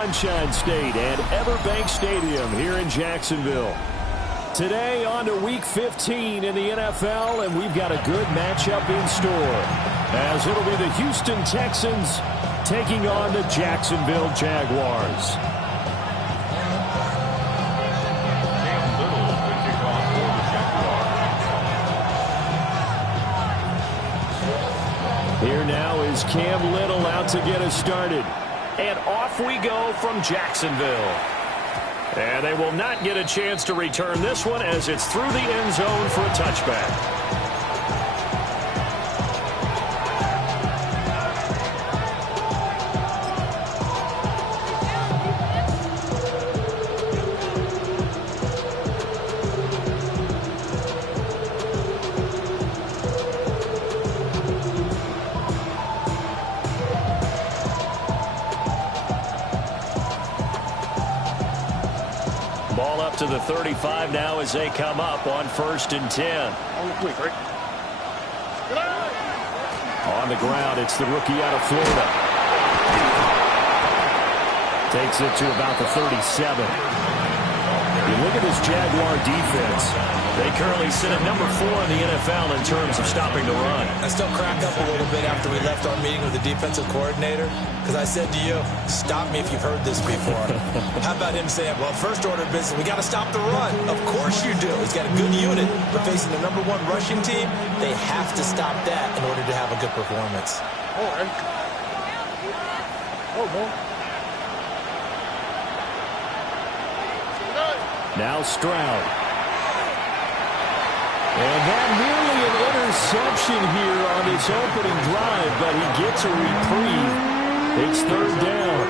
Sunshine State and Everbank Stadium here in Jacksonville. Today on to Week 15 in the NFL, and we've got a good matchup in store, as it'll be the Houston Texans taking on the Jacksonville Jaguars. Here now is Cam Little out to get us started. And off we go from Jacksonville. And they will not get a chance to return this one as it's through the end zone for a touchback. Ball up to the 35 now as they come up on 1st and 10. On the ground, it's the rookie out of Florida. Takes it to about the 37. You look at this Jaguar defense. They currently sit at number 4 in the NFL in terms of stopping the run. I still crack up a little bit after we left our meeting with the defensive coordinator, because I said to you, stop me if you've heard this before. How about him saying, well, first order of business, we got to stop the run. Of course you do. He's got a good unit, but facing the number 1 rushing team, they have to stop that in order to have a good performance. Now Stroud. And that nearly an interception here on this opening drive, but he gets a reprieve. It's 3rd down.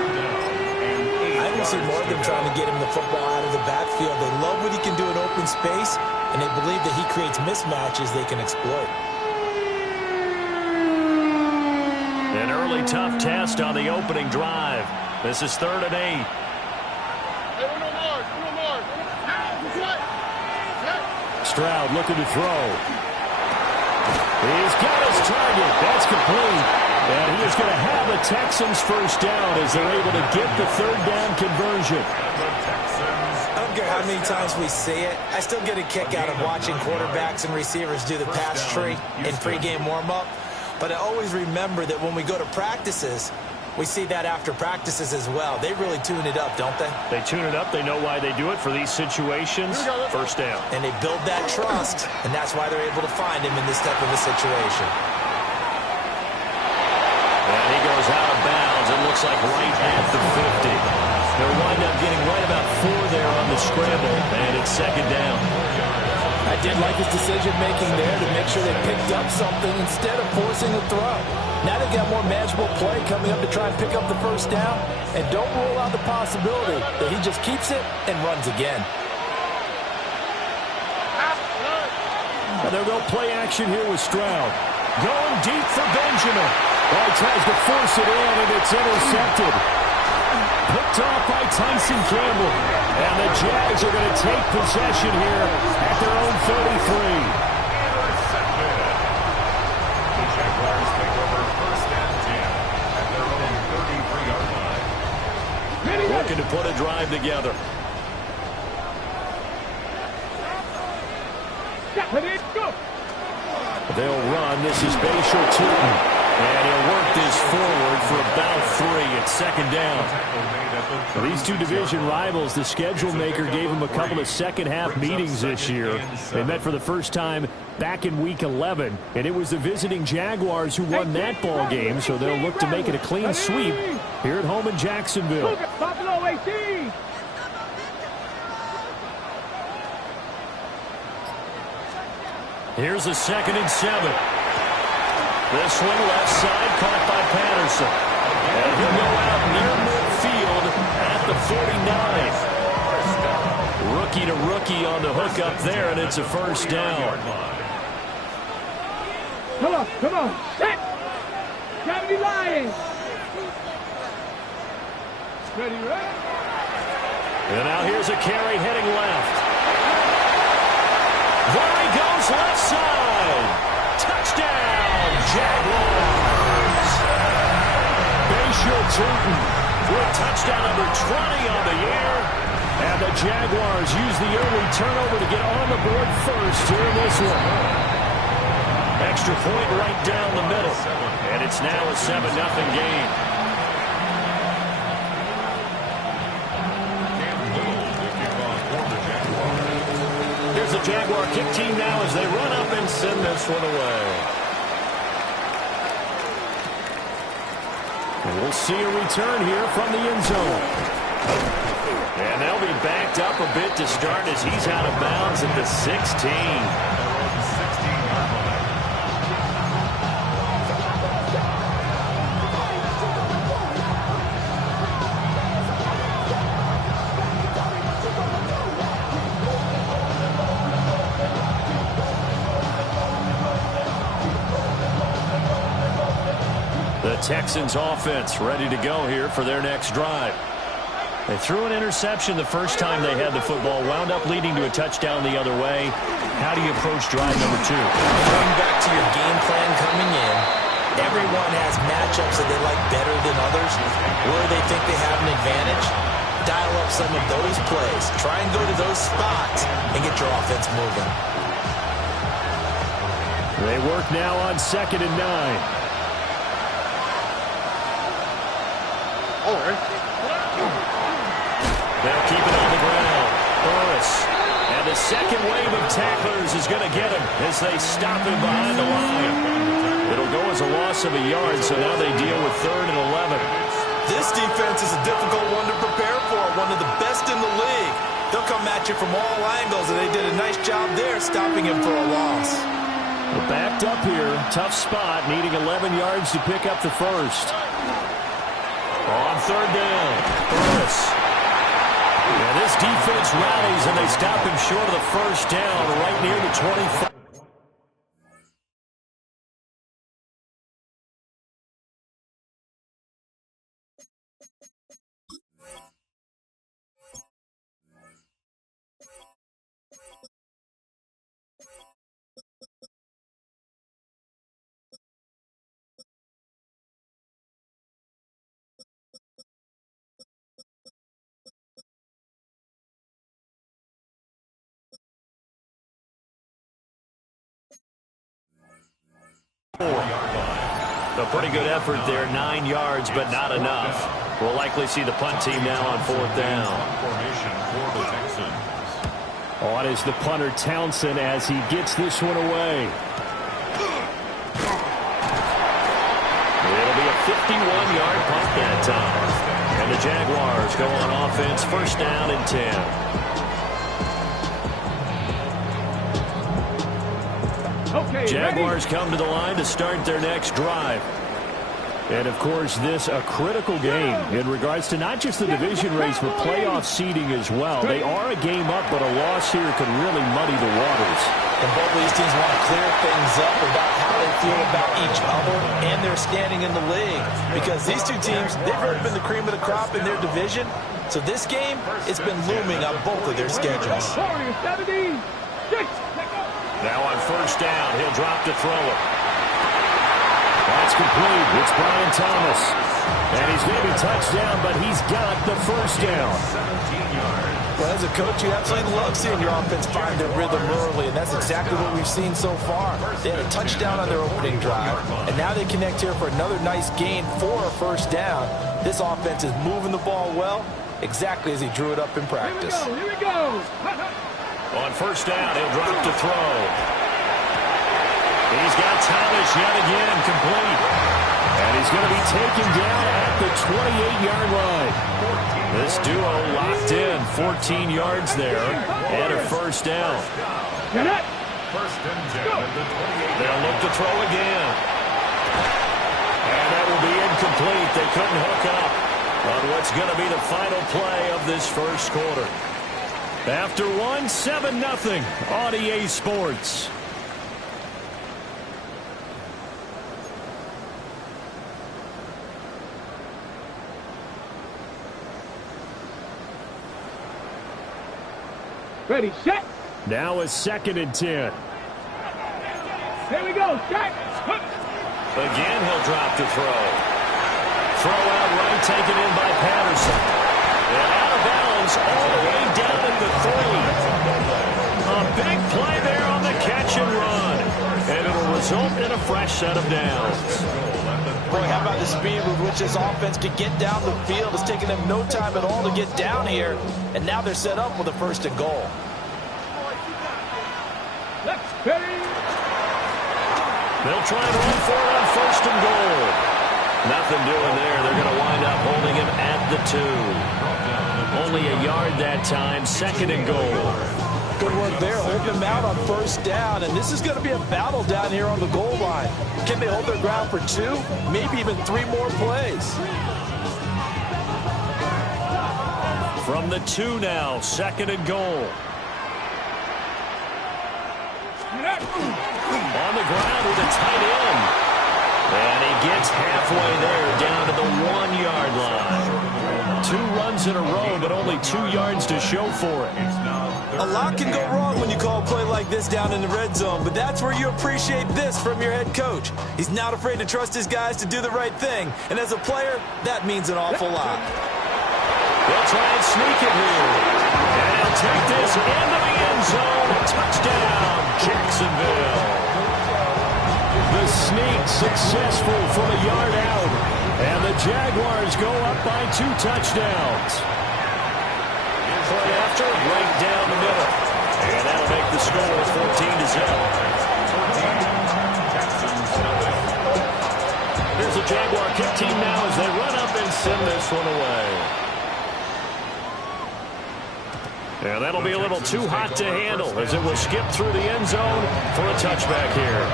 I haven't seen more of them trying to get him the football out of the backfield. They love what he can do in open space, and they believe that he creates mismatches they can exploit. An early tough test on the opening drive. This is 3rd and 8. Stroud looking to throw. He's got his target. That's complete. And he is going to have the Texans first down as they're able to get the 3rd down conversion. I don't care how many times we see it. I still get a kick out of watching quarterbacks and receivers do the pass tree in pregame warm-up. But I always remember that when we go to practices, we see that after practices as well. They really tune it up, don't they? They tune it up. They know why they do it for these situations. First down. And they build that trust, and that's why they're able to find him in this type of a situation. And he goes out of bounds. It looks like right at the 50. They'll wind up getting right about 4 there on the scramble, and it's 2nd down. I did like his decision-making there to make sure they picked up something instead of forcing a throw. Now they've got more manageable play coming up to try and pick up the first down, and don't rule out the possibility that he just keeps it and runs again. And they'll go play action here with Stroud. Going deep for Benjamin. Well, he tries to force it in, and it's intercepted. Picked off by Tyson Campbell. And the Jags are going to take possession here at their own 33. Looking to put a drive together. They'll run. This is Bashal Tootin. And he'll work this forward for about 3. It's 2nd down. Well, these two division rivals, the schedule maker gave them a couple of second-half meetings this year. They met for the first time back in Week 11, and it was the visiting Jaguars who won that ball game, so they'll look to make it a clean sweep here at home in Jacksonville. Here's a 2nd and 7. This one left side caught by Patterson. And he'll go out near midfield at the 49. Rookie to rookie on the hook up there, and it's a first down. Come on. Set. Gravity Lions. Ready, right? And now here's a carry heading left. There he goes left side. Touchdown, Jaguars. Bashal Tootin with touchdown number 20 on the year. And the Jaguars use the early turnover to get on the board first here in this one. Extra point right down the middle. And it's now a 7-0 game. Here's the Jaguar kick team now as they run up and send this one away. And we'll see a return here from the end zone. And they'll be backed up a bit to start as he's out of bounds at the 16. The Texans offense ready to go here for their next drive. They threw an interception the first time they had the football, wound up leading to a touchdown the other way. How do you approach drive number 2? Going back to your game plan coming in, everyone has matchups that they like better than others, where they think they have an advantage. Dial up some of those plays. Try and go to those spots and get your offense moving. They work now on 2nd and 9. They'll keep it on the ground. Burris. And the second wave of tacklers is going to get him as they stop him behind the line. It'll go as a loss of a yard, so now they deal with 3rd and 11. This defense is a difficult one to prepare for, one of the best in the league. They'll come at you from all angles, and they did a nice job there stopping him for a loss. We're backed up here. Tough spot, needing 11 yards to pick up the first. On 3rd down, Burris. Yeah, this defense rallies, and they stop him short of the first down right near the 25. A pretty good effort there, 9 yards, but not enough. We'll likely see the punt team now on 4th down. On is the punter Townsend as he gets this one away. It'll be a 51-yard punt that time. And the Jaguars go on offense, 1st down and 10. Okay, Jaguars ready? come to the line to start their next drive. And, of course, this a critical game in regards to not just the division race, but playoff seeding as well. They are a game up, but a loss here could really muddy the waters. And both of these teams want to clear things up about how they feel about each other and their standing in the league. Because these two teams, they've really been the cream of the crop in their division. So this game, it's been looming on both of their schedules. 76. Now on 1st down, he'll drop to throw it. That's complete. It's Brian Thomas. And he's going to be touchdown, but he's got the 1st down. Well, as a coach, you absolutely love seeing your offense find their rhythm early, and that's exactly what we've seen so far. They had a touchdown on their opening drive, and now they connect here for another nice gain for a 1st down. This offense is moving the ball well, exactly as he drew it up in practice. Here we go. On 1st down, he'll drop to throw. He's got Thomas yet again, complete. And he's going to be taken down at the 28-yard line. This duo locked in, 14 yards there, and a 1st down. They'll look to throw again. And that will be incomplete. They couldn't hook up on what's going to be the final play of this 1st quarter. After 7-0 on EA Sports. Ready, set. Now is 2nd and 10. Here we go, set. Again, he'll drop to throw. throw out right, taken in by Patterson. And out of bounds all the way down at the 3. A big play there on the catch and run. And it'll result in a fresh set of downs. Boy, how about the speed with which this offense could get down the field? It's taken them no time at all to get down here. And now they're set up with a 1st and goal. Let's ready. They'll try and run for it on 1st and goal. Nothing doing there. They're going to wind up holding him at the 2. Only a yard that time. 2nd and goal. Good work there, holding them out on 1st down, and this is going to be a battle down here on the goal line. Can they hold their ground for 2, maybe even 3 more plays? From the 2 now, 2nd and goal. On the ground with a tight end. And he gets halfway there, down to the 1-yard line. 2 runs in a row, but only 2 yards to show for it. A lot can go wrong when you call a play like this down in the red zone, but that's where you appreciate this from your head coach. He's not afraid to trust his guys to do the right thing, and as a player, that means an awful lot. They'll try and sneak it here. And he'll take this into the end zone. Touchdown, Jacksonville. The sneak successful from a yard out. And the Jaguars go up by 2 touchdowns. Play after, right down the middle. And that'll make the score 14-0. Here's the Jaguar kick team now as they run up and send this one away. And that'll be a little too hot to handle as it will skip through the end zone for a touchback here.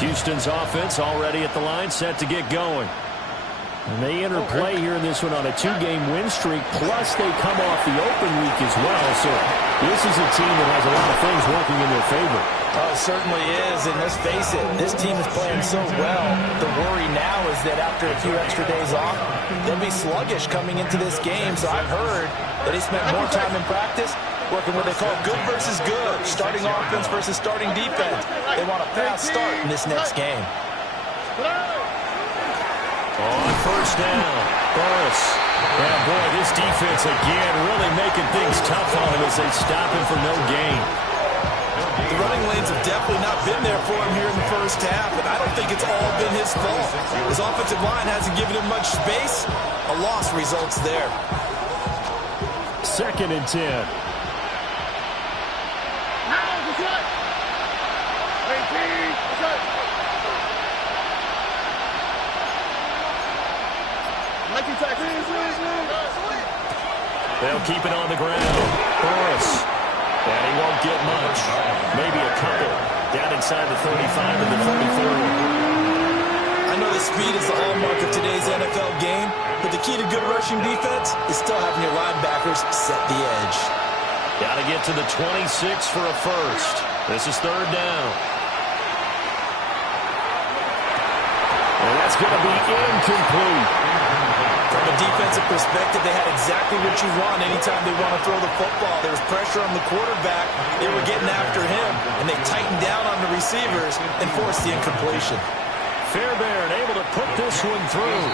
Houston's offense already at the line, set to get going. And they enter play here in this one on a 2-game win streak, plus they come off the open week as well. So this is a team that has a lot of things working in their favor. Oh, it certainly is, and let's face it, this team is playing so well. The worry now is that after a few extra days off, they'll be sluggish coming into this game. So I've heard that they spent more time in practice working what they call good versus good, starting offense versus starting defense. They want a fast start in this next game. On 1st down, Burris. Yeah, boy, this defense again really making things tough on him as they stop him for no gain. The running lanes have definitely not been there for him here in the 1st half, and I don't think it's all been his fault. His offensive line hasn't given him much space. A loss results there. 2nd and 10. They'll keep it on the ground. Burris. And he won't get much. Maybe a couple. Down inside the 35 and the 34. I know the speed is the hallmark of today's NFL game, but the key to good rushing defense is still having your linebackers set the edge. Got to get to the 26 for a first. This is 3rd down. And that's going to be incomplete. From a defensive perspective, they had exactly what you want anytime they want to throw the football. There was pressure on the quarterback. They were getting after him, and they tightened down on the receivers and forced the incompletion. Fairbairn able to put this one through.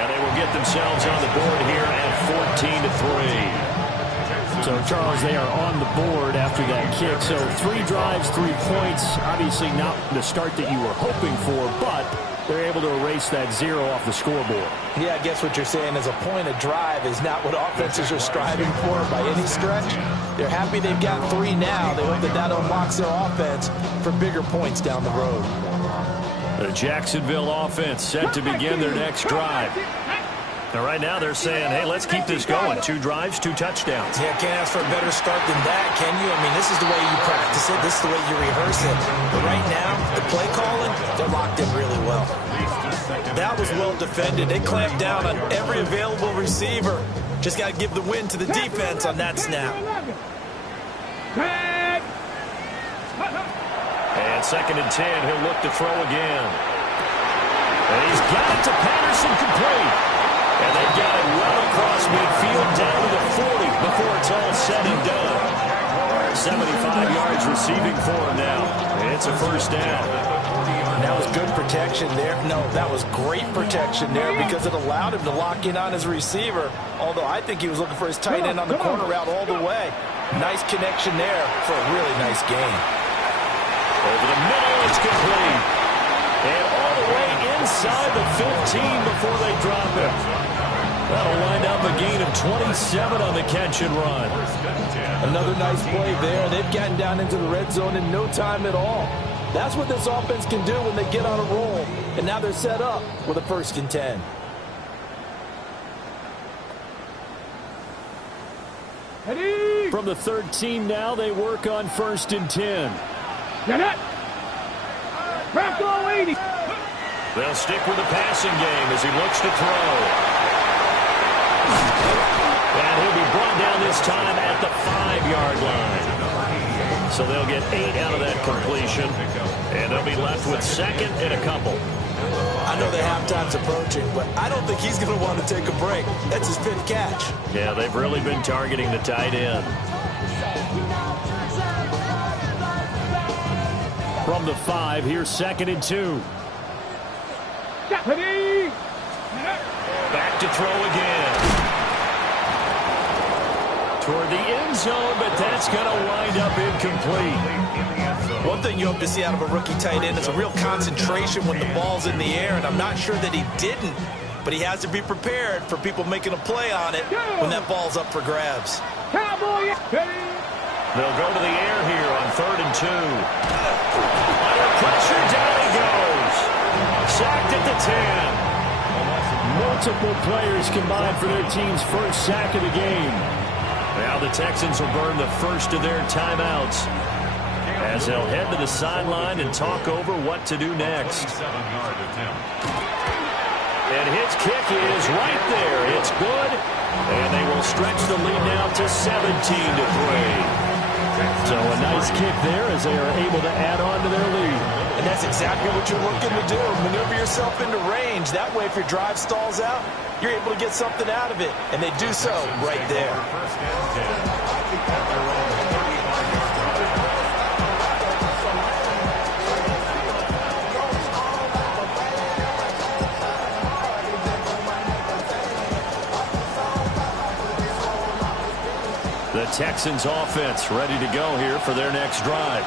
And they will get themselves on the board here at 14-3. So, Charles, they are on the board after that kick. So 3 drives, 3 points. Obviously not the start that you were hoping for, but they're able to erase that 0 off the scoreboard. Yeah, I guess what you're saying is a point of drive is not what offenses are striving for by any stretch. They're happy they've got 3 now. They hope that that unlocks their offense for bigger points down the road. The Jacksonville offense set to begin their next drive. Now, right now they're saying, hey, let's keep this going. 2 drives, 2 touchdowns. Yeah, can't ask for a better start than that, can you? I mean, this is the way you practice it. This is the way you rehearse it. But right now, the play calling, they're locked in really well. That was well defended. They clamped down on every available receiver. Just got to give the win to the defense on that snap. And 2nd and 10, he'll look to throw again. And he's got it to Patterson complete. And they've got it well across midfield down to the 40 before it's all said and done. 75 yards receiving for him now. It's a first down. That was good protection there. No, that was great protection there because it allowed him to lock in on his receiver. Although I think he was looking for his tight end on the corner route all the way. Nice connection there for a really nice gain. Over the middle, it's complete. And all the way inside the 15 before they drop it. That'll wind up a gain of 27 on the catch and run. Another nice play there. They've gotten down into the red zone in no time at all. That's what this offense can do when they get on a roll. And now they're set up with a 1st and 10. Ready? From the 13 now, they work on 1st and 10. Get it. Bronco 80. They'll stick with the passing game as he looks to throw. And he'll be brought down this time at the 5-yard line. So they'll get 8 out of that completion. And they'll be left with 2nd and a couple. I know the halftime's approaching, but I don't think he's going to want to take a break. That's his 5th catch. Yeah, they've really been targeting the tight end. From the 5, here's 2nd and 2. Ready? Back to throw again. Toward the end zone, but that's going to wind up incomplete. One thing you hope to see out of a rookie tight end is a real concentration when the ball's in the air, and I'm not sure that he didn't, but he has to be prepared for people making a play on it when that ball's up for grabs. Cowboy. They'll go to the air here on 3rd and 2. Under pressure, down he goes. Sacked at the 10. Multiple players combined for their team's 1st sack of the game. Now the Texans will burn the first of their timeouts as they'll head to the sideline and talk over what to do next. And his kick is right there. It's good. And they will stretch the lead now to 17-3. So a nice kick there as they are able to add on to their lead. And that's exactly what you're looking to do. Maneuver yourself into range. That way, if your drive stalls out, you're able to get something out of it. And they do so right there. The Texans offense ready to go here for their next drive.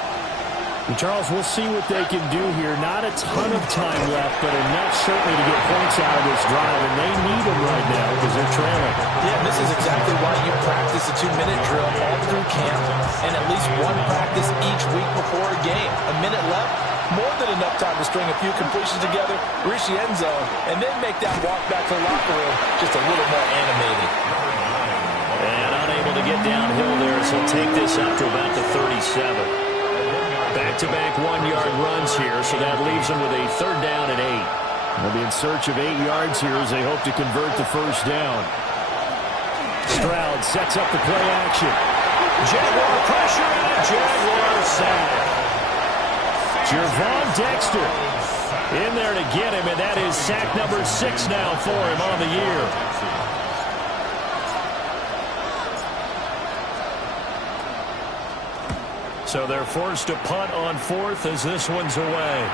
And Charles, we'll see what they can do here. Not a ton of time left, but enough certainly to get points out of this drive, and they need them right now because they're trailing. Yeah, this is exactly why you practice a 2-minute drill all through camp and at least one practice each week before a game. A minute left, more than enough time to string a few completions together, reach the end zone, and then make that walk back to the locker room just a little more animated. And unable to get downhill there, so take this up to about the 37. Back-to-back 1-yard runs here, so that leaves them with a 3rd down and 8. They'll be in search of 8 yards here as they hope to convert the 1st down. Stroud sets up the play action. Jaguar pressure and a Jaguar sack. Gervon Dexter in there to get him, and that is sack number 6 now for him on the year. So they're forced to punt on 4th as this one's away.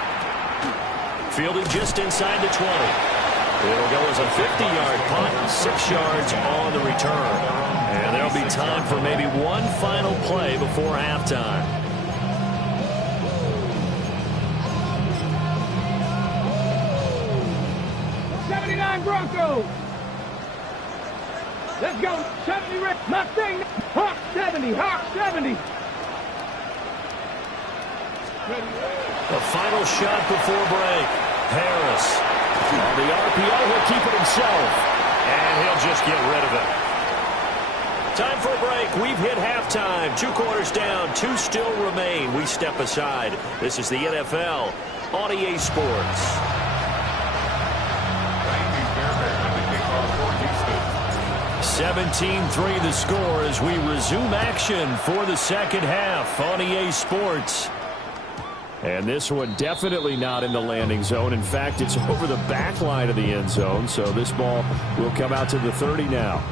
Fielded just inside the 20. It'll go as a 50-yard punt, 6 yards on the return. And there'll be time for maybe one final play before halftime. Broncos. Let's go. 70 Red Mustang. Hawk 70. Hawk 70. The final shot before break. Harris. On the RPO, he'll keep it himself. And he'll just get rid of it. Time for a break. We've hit halftime. 2 quarters down. 2 still remain. We step aside. This is the NFL on EA Sports. 17-3 the score as we resume action for the second half on EA Sports. And this one definitely not in the landing zone. In fact, it's over the back line of the end zone. So this ball will come out to the 30 now.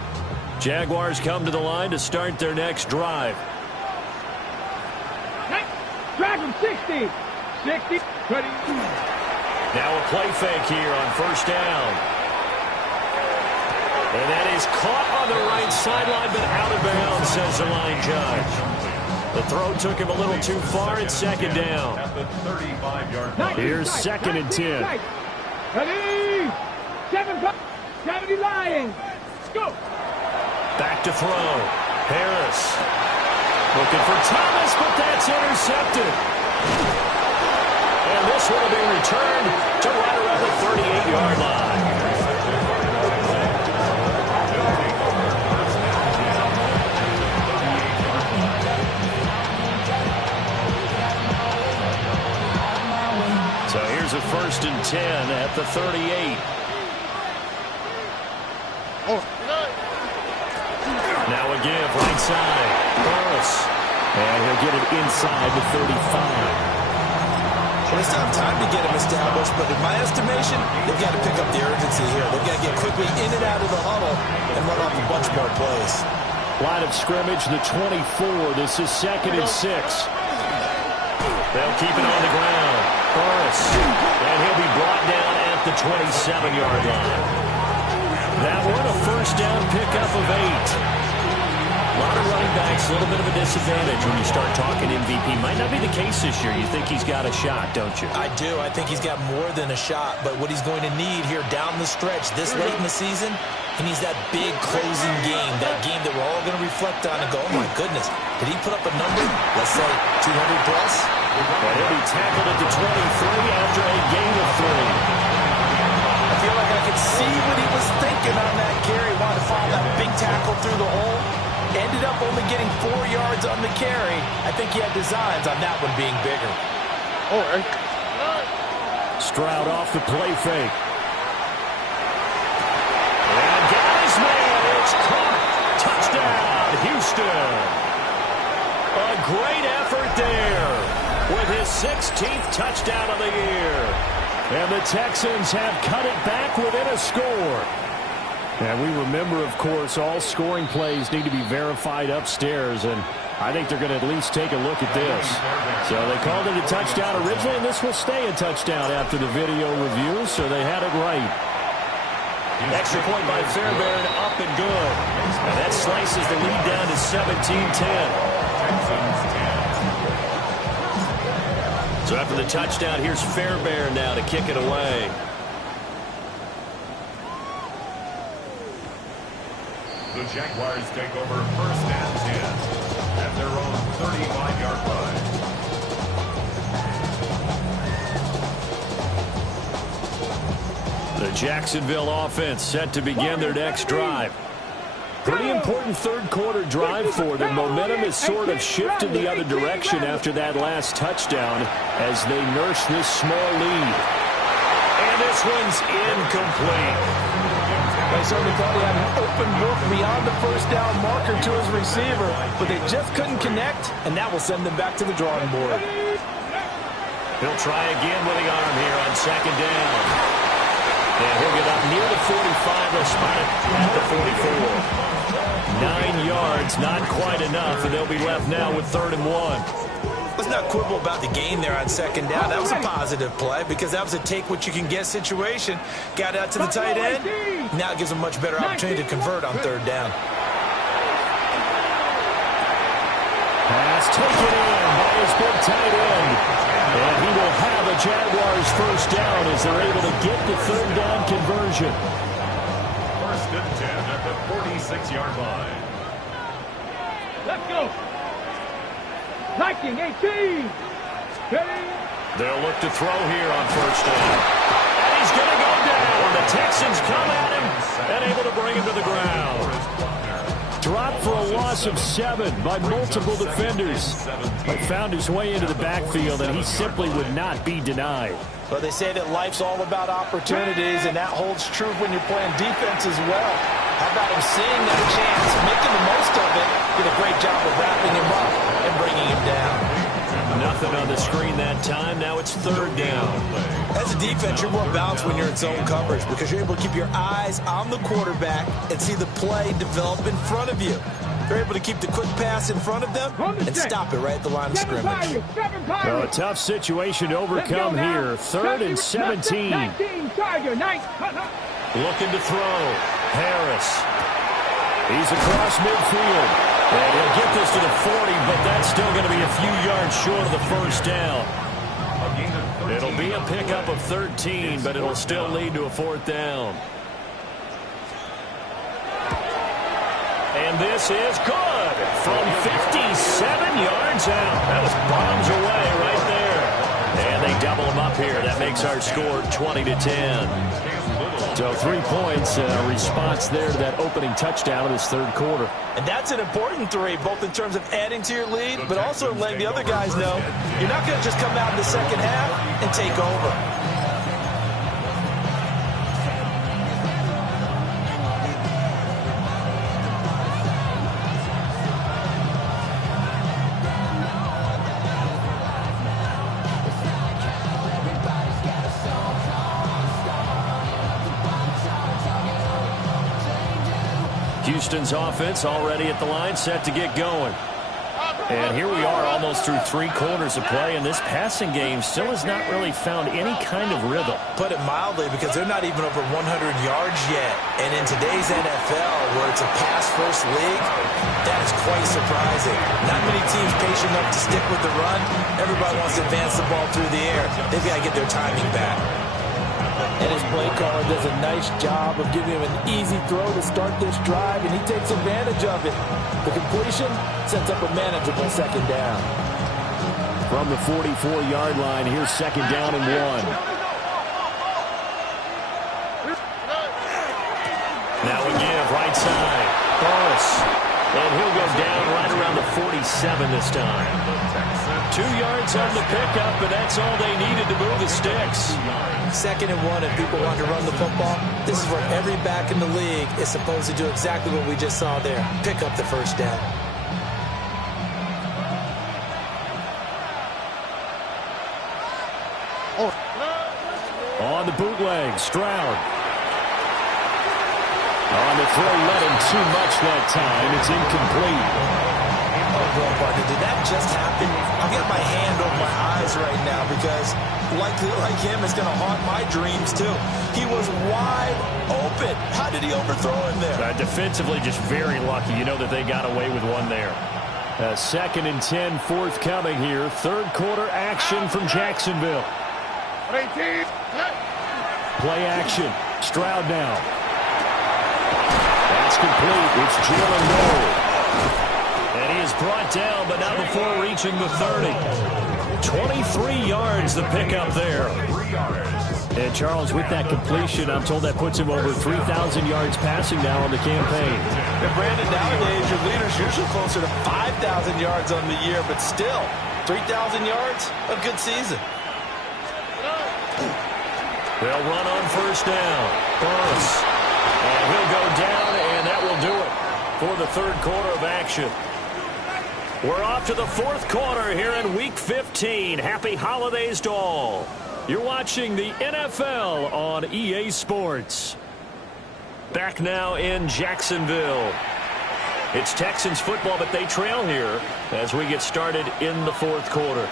Jaguars come to the line to start their next drive. Drive from 60. 60. 20. Now a play fake here on first down. And that is caught on the right sideline, but out of bounds, says the line judge. The throw took him a little too far at second down. Here's second and 10. Ready? 70 Lions. Go. Back to throw. Harris. Looking for Thomas, but that's intercepted. And this one will be returned to right around the 38-yard line. So here's a first and 10 at the 38. Now a give, right side. Burris. And he'll get it inside the 35. Well, they still have time to get him established, but in my estimation, they've got to pick up the urgency here. They've got to get quickly in and out of the huddle and run off a bunch more plays. Line of scrimmage, the 24. This is second and 6. They'll keep it on the ground. Burris. And he'll be brought down at the 27-yard line. That one, a first down pickup of 8. A lot of running backs, a little bit of a disadvantage when you start talking MVP. Might not be the case this year. You think he's got a shot, don't you? I do. I think he's got more than a shot. But what he's going to need here down the stretch this late in the season, he needs that big closing game, that game that we're all going to reflect on and go, oh, my goodness, did he put up a number, let's say 200 plus? And he'll be tackled at the 23 after a gain of 3. I feel like I could see what he was thinking on that carry. Wanted to follow that big tackle through the hole. Ended up only getting 4 yards on the carry. I think he had designs on that one being bigger. Stroud off the play fake. And got his man. It's caught. Touchdown, Houston. A great effort there with his 16th touchdown of the year. And the Texans have cut it back within a score. And we remember, of course, all scoring plays need to be verified upstairs, and I think they're going to at least take a look at this. So they called it a touchdown originally, and this will stay a touchdown after the video review, so they had it right. Extra point by Fairbairn, up and good. And that slices the lead down to 17-10. So after the touchdown, here's Fairbairn now to kick it away. The Jaguars take over first and 10 at their own 35-yard line. The Jacksonville offense set to begin their next drive. Pretty important third-quarter drive for them. Momentum has sort of shifted the other direction after that last touchdown as they nurse this small lead. And this one's incomplete. They certainly thought he had an open look beyond the first down marker to his receiver, but they just couldn't connect, and that will send them back to the drawing board. He'll try again with the arm here on second down. And he'll get up near the 45. They'll spot it at the 44. 9 yards, not quite enough, and they'll be left now with 3rd and 1. Let's not quibble about the gain there on second down. That was a positive play because that was a take-what-you-can-get situation. Got out to the tight end. Now it gives them a much better opportunity to convert on 3rd down. Pass taken in by his big tight end. And he will have a Jaguars first down as they're able to get the 3rd down conversion. First and 10 at the 46-yard line. Let's go. Viking 18. They'll look to throw here on first down. And he's going to go down. The Texans come at him and able to bring him to the ground. Dropped for a loss of 7 by multiple defenders. But found his way into the backfield, and he simply would not be denied. But they say that life's all about opportunities, and that holds true when you're playing defense as well. How about him seeing that chance, making the most of it, did a great job of wrapping him up and bringing him down. Nothing on the screen that time. Now it's third down. As a defense, you're more balanced when you're in zone coverage because you're able to keep your eyes on the quarterback and see the play develop in front of you. They're able to keep the quick pass in front of them and stop it right at the line of scrimmage. Well, a tough situation to overcome here. 3rd and 17. Looking to throw. Harris. He's across midfield. And he'll get this to the 40, but that's still going to be a few yards short of the first down. It'll be a pickup of 13, but it'll still lead to a 4th down. And this is good from 57 yards out. That was bombs away right there. And they double them up here. That makes our score 20-10. So 3 points, response there to that opening touchdown of this third quarter. And that's an important 3, both in terms of adding to your lead, but also letting the other guys know you're not going to just come out in the second half and take over. Houston's offense already at the line, set to get going. And here we are almost through 3 quarters of play, and this passing game still has not really found any kind of rhythm. Put it mildly, because they're not even over 100 yards yet. And in today's NFL, where it's a pass-first league, that is quite surprising. Not many teams patient enough to stick with the run. Everybody wants to advance the ball through the air. They've got to get their timing back. And his play caller does a nice job of giving him an easy throw to start this drive, and he takes advantage of it. The completion sets up a manageable second down. From the 44-yard line, here's second down and 1. Now again, right side. Boris. And he'll go down right around the 47 this time. 2 yards on the pickup, and that's all they needed to move the sticks. 2nd and 1, if people want to run the football, this is where every back in the league is supposed to do exactly what we just saw there. Pick up the first down. On the bootleg, Stroud. On the throw, let him too much that time. It's incomplete. Oh, boy, partner, did that just happen? I've got my hand over my eyes right now because, like him, it's going to haunt my dreams, too. He was wide open. How did he overthrow him there? Defensively, just very lucky. You know that they got away with one there. 2nd and 10 forthcoming here. Third quarter action from Jacksonville. Play action. Stroud now. That's complete. It's Jalen Noel. And he is brought down, but not before reaching the 30. 23 yards the pickup there. And Charles, with that completion, I'm told that puts him over 3,000 yards passing now on the campaign. And Brandon, nowadays, your leader's usually closer to 5,000 yards on the year, but still, 3,000 yards, a good season. They'll run on first down. Burris. And he'll go down, and that will do it for the third quarter of action. We're off to the fourth quarter here in Week 15. Happy holidays to all. You're watching the NFL on EA Sports. Back now in Jacksonville. It's Texans football, but they trail here as we get started in the fourth quarter.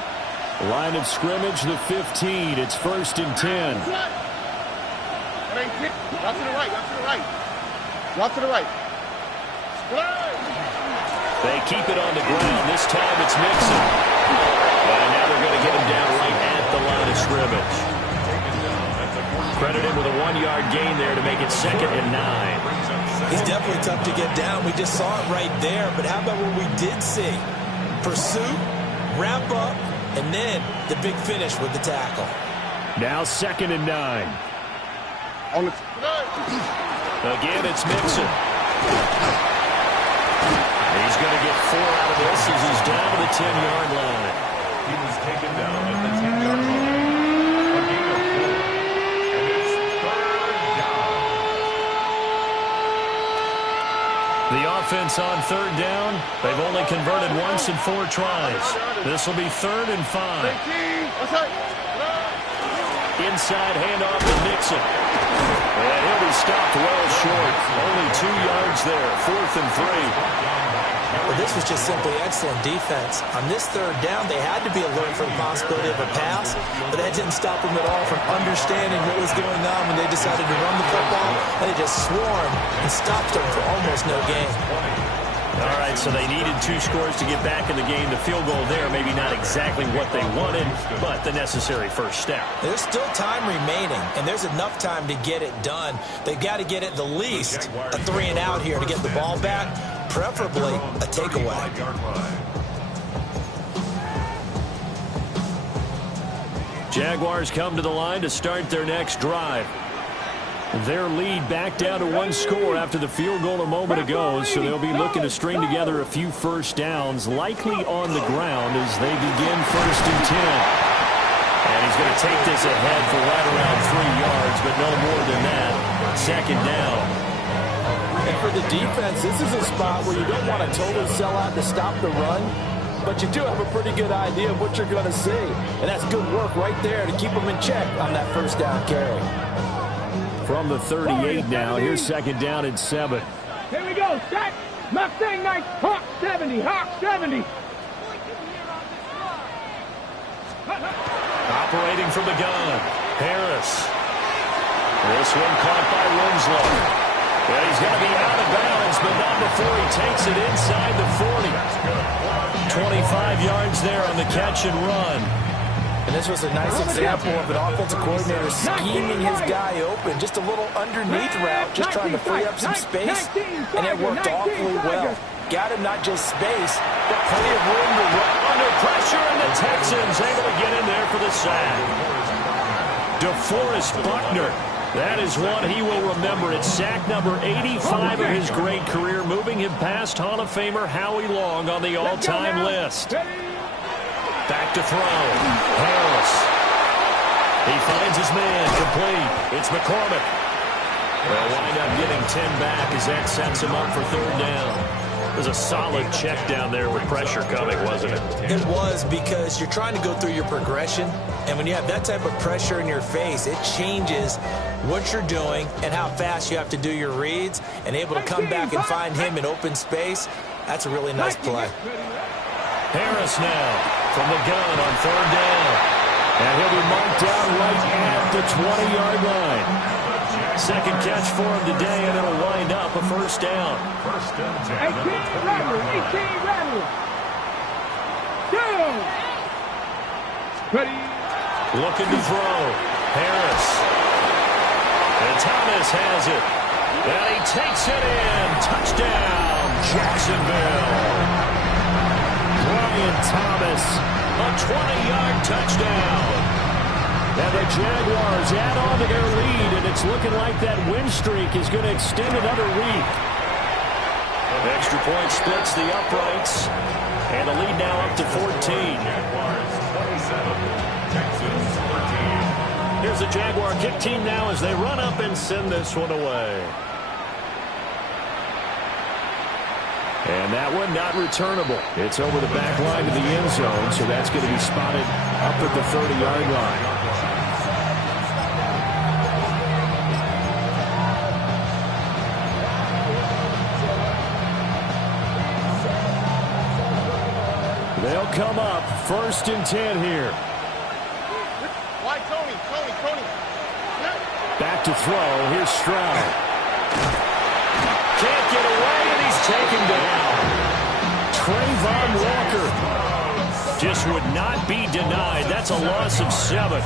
Line of scrimmage, the 15. It's 1st and 10. Walk to the right. Walk to the right. Walk to the right. They keep it on the ground. This time it's Mixon. And now they're going to get him down right at the line of scrimmage. Credit him with a 1-yard gain there to make it 2nd and 9. He's definitely tough to get down. We just saw it right there. But how about what we did see? Pursuit, wrap up, and then the big finish with the tackle. Now 2nd and 9. Again, it's Mixon. He's going to get 4 out of this as he's down to the 10-yard line. He was taken down at the 10-yard line. A gain of 4. And it's 3rd down. The offense offense on third down. They've only converted once in 4 tries. This will be 3rd and 5. Inside handoff to Nixon. And he'll be stopped well short. Only 2 yards there. 4th and 3. Well, this was just simply excellent defense. On this third down, they had to be alert for the possibility of a pass, but that didn't stop them at all from understanding what was going on when they decided to run the football, and they just swarmed and stopped them for almost no gain. All right, so they needed 2 scores to get back in the game. The field goal there, maybe not exactly what they wanted, but the necessary first step. There's still time remaining, and there's enough time to get it done. They've got to get it the least a 3 and out here to get the ball back, preferably a takeaway. Jaguars come to the line to start their next drive. Their lead back down to 1 score after the field goal a moment ago, so they'll be looking to string together a few first downs, likely on the ground as they begin 1st and 10. And he's going to take this ahead for right around 3 yards, but no more than that. 2nd down. And for the defense, this is a spot where you don't want to totally sell out to stop the run, but you do have a pretty good idea of what you're going to see. And that's good work right there to keep them in check on that 1st down carry. From the 38 now, here's 2nd down and 7. Here we go, set. Mustang Knight, Hawk 70, Hawk 70. Operating from the gun, Harris. This one caught by Winslow. And he's going to be out of bounds, but not before he takes it inside the 40. 25 yards there on the catch and run. And this was a nice example of an offensive coordinator scheming his guy open. Just a little underneath route, just trying to free up some space. And it worked awfully well. Got him not just space, but plenty of room to run. Under pressure, and the Texans able to get in there for the sack. DeForest Buckner. That is one he will remember. It's sack number 85 of his great career, moving him past Hall of Famer Howie Long on the all-time list. Back to throw. Harris. He finds his man complete. It's McCormick. They'll wind up getting 10 back as that sets him up for 3rd down. It was a solid check down there with pressure coming, wasn't it? It was, because you're trying to go through your progression, and when you have that type of pressure in your face, it changes what you're doing and how fast you have to do your reads, and able to come back and find him in open space. That's a really nice play. Harris now from the gun on 3rd down. And he'll be marked down right at the 20-yard line. 2nd catch for him today, and it'll wind up a 1st down. 18 Rattler. Down. Ready. Looking to throw. Harris. And Thomas has it. And he takes it in. Touchdown, Jacksonville. Brian Thomas, a 20-yard touchdown. And the Jaguars add on to their lead, and it's looking like that win streak is going to extend another week. Extra point splits the uprights, and the lead now up to 14. Jaguars 27, Texans 14. Here's the Jaguar kick team now as they run up and send this one away. And that one not returnable. It's over the back line to the end zone, so that's going to be spotted up at the 30-yard line. They'll come up 1st and 10 here. Why, Tony? Back to throw. Here's Stroud. Can't get away, and he's taken down. Trayvon Walker just would not be denied. That's a loss of 7.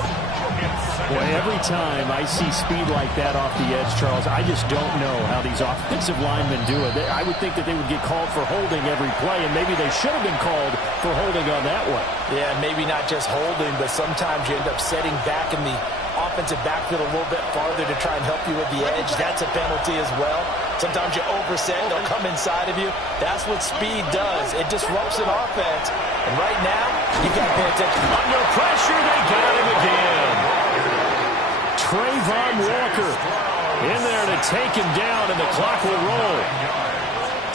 Boy, every time I see speed like that off the edge, Charles, I just don't know how these offensive linemen do it. I would think that they would get called for holding every play, and maybe they should have been called for holding on that one. Yeah, maybe not just holding, but sometimes you end up setting back in the offensive backfield a little bit farther to try and help you with the edge. That's a penalty as well. Sometimes you overset, they'll come inside of you. That's what speed does. It disrupts an offense. And right now, you've got to pay attention. Under pressure, they got him again. Trayvon Walker in there to take him down, and the clock will roll.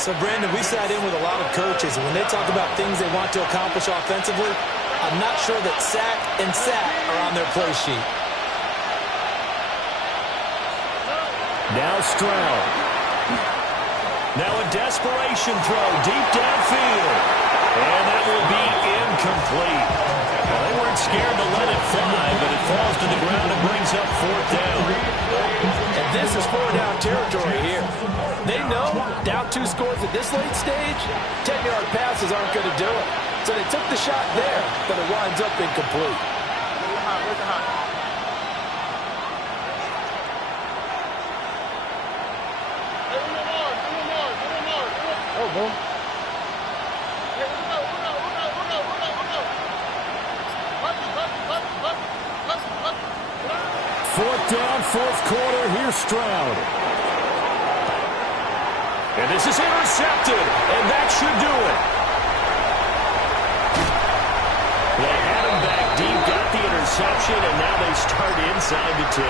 So, Brandon, we sat in with a lot of coaches, and when they talk about things they want to accomplish offensively, I'm not sure that sack and sack are on their play sheet. Now Stroud. Now a desperation throw deep downfield. And that will be incomplete. Well, they weren't scared to let it fly, but it falls to the ground and brings up 4th down. And this is 4-down territory here. They know down 2 scores at this late stage, 10-yard passes aren't going to do it. So they took the shot there, but it winds up incomplete. Fourth down, 4th quarter. Here's Stroud. And this is intercepted, and that should do it. They had him back deep, got the interception, and now they start inside the 10.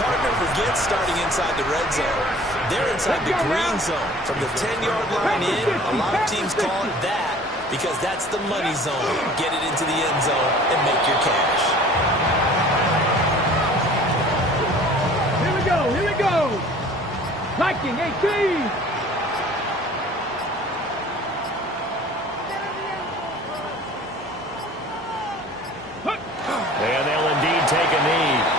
Partner forgets starting inside the red zone. They're inside the green zone. From the 10-yard line in, a lot of teams call it that because that's the money zone. Get it into the end zone and make your cash. Here we go. Viking 18. And they'll indeed take a knee.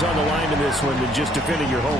On the line in this one than just defending your home